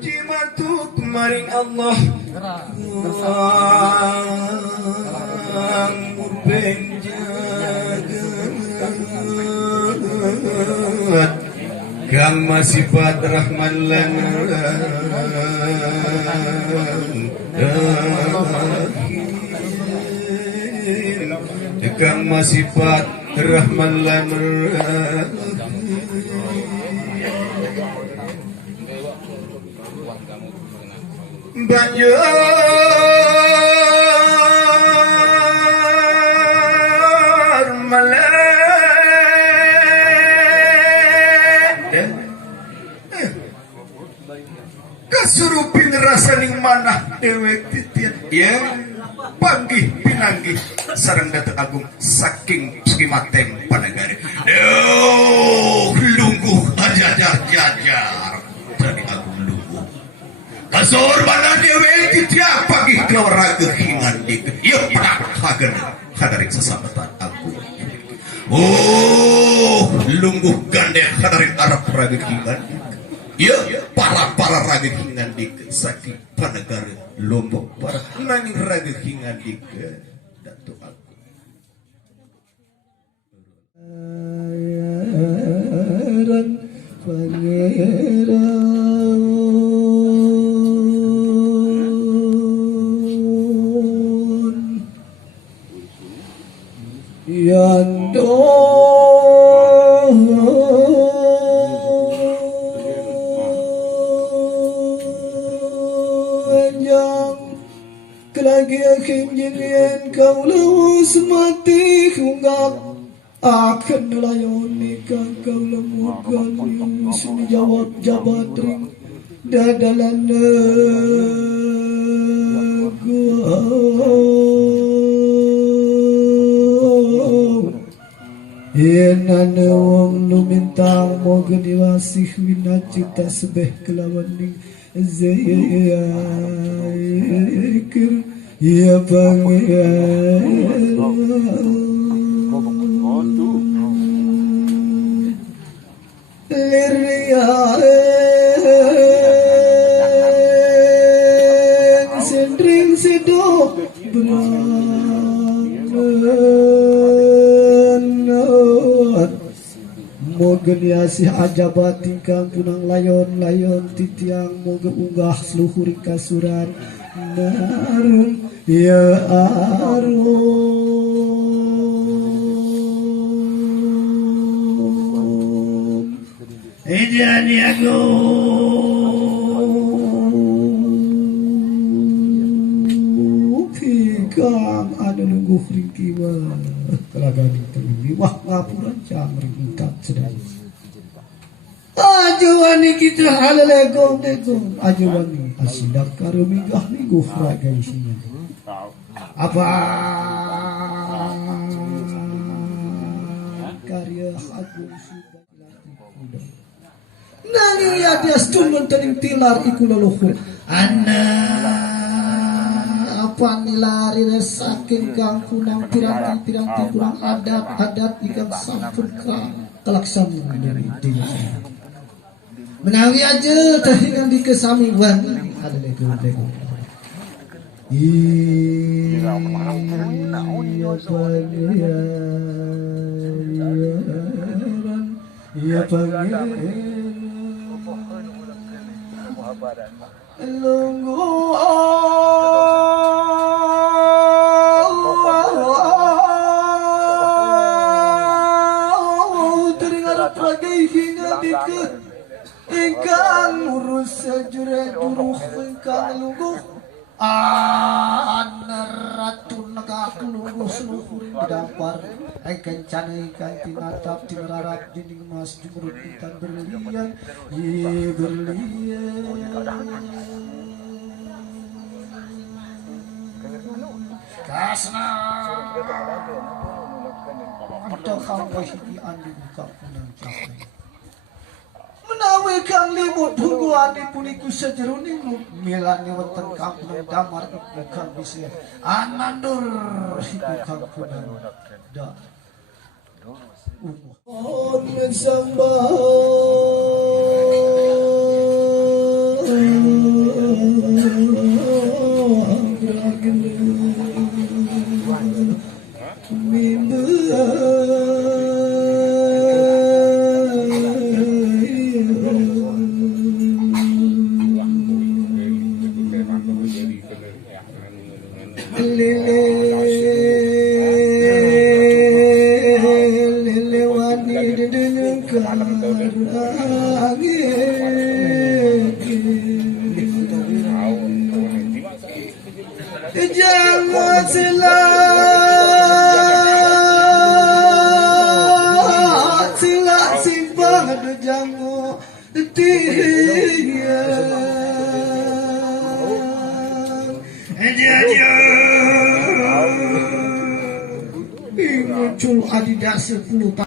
Puji matuk maring Allah murbeng jagat kang masifat rahman lan kang masifat rahman lan banjur kasurupin rasaning manah dewek titian ya panggih pinanggih sareng Datuk Agung saking Skimateng Panagari lungguh ajajar jajar jadi Agung lungguh kasur manah dewek titian panggih kelawaraga hingan dik ya pernah hadarik sesambatan Agung lungguh gandeng hadarik Arab raga hingan ya para raga hingan dik saking Panagari Lombok para nanging raga hingan dik Datuk Agung pangeran yando kelagi akhim jinian kau lawas mati hunggap akan layon nikah kau lemukan sini jawab jabat ring dadalan gua Yenane wong nu mintang moga diwasih winacita sebeh kelawan ning zikir ya pangeran lirian sendring sedok moga niasih ajabat tingkang punang layon titiang moga unggah seluhur kasuran narun ya arum ejani aku pikang ada nunggu ringkiwa kelagani terlebih wah ngapuran camring ingkap sedang ajawani kita halalego dego ajawani asidak karumigah minggu raga isinya apa karya Agung sudah dilatih nani ya dia stumun tening tilar iku leluhur apa nilari saking kang kunang piranti kurang adat ikan sampun kelaksanaan dari dia menawi aja tahingan di kesamiwan ada lego iya pangeran lunggu teringat lagi hingga dikit ingkang urus sejuret uruh ingkang lungguh ratu negak lungguh seluhur dampar ikan cana ikan tinatap tinararap dinding emas jumurut ikan berlian kasna atau kau hidi andi buka punang capai menawi kang limut hungguani puniku sejeruning milani wonten kampung damar bukan bisa anandur hidi kang punang da sambah sila simpang ada jango dia muncul adidas 10 tahun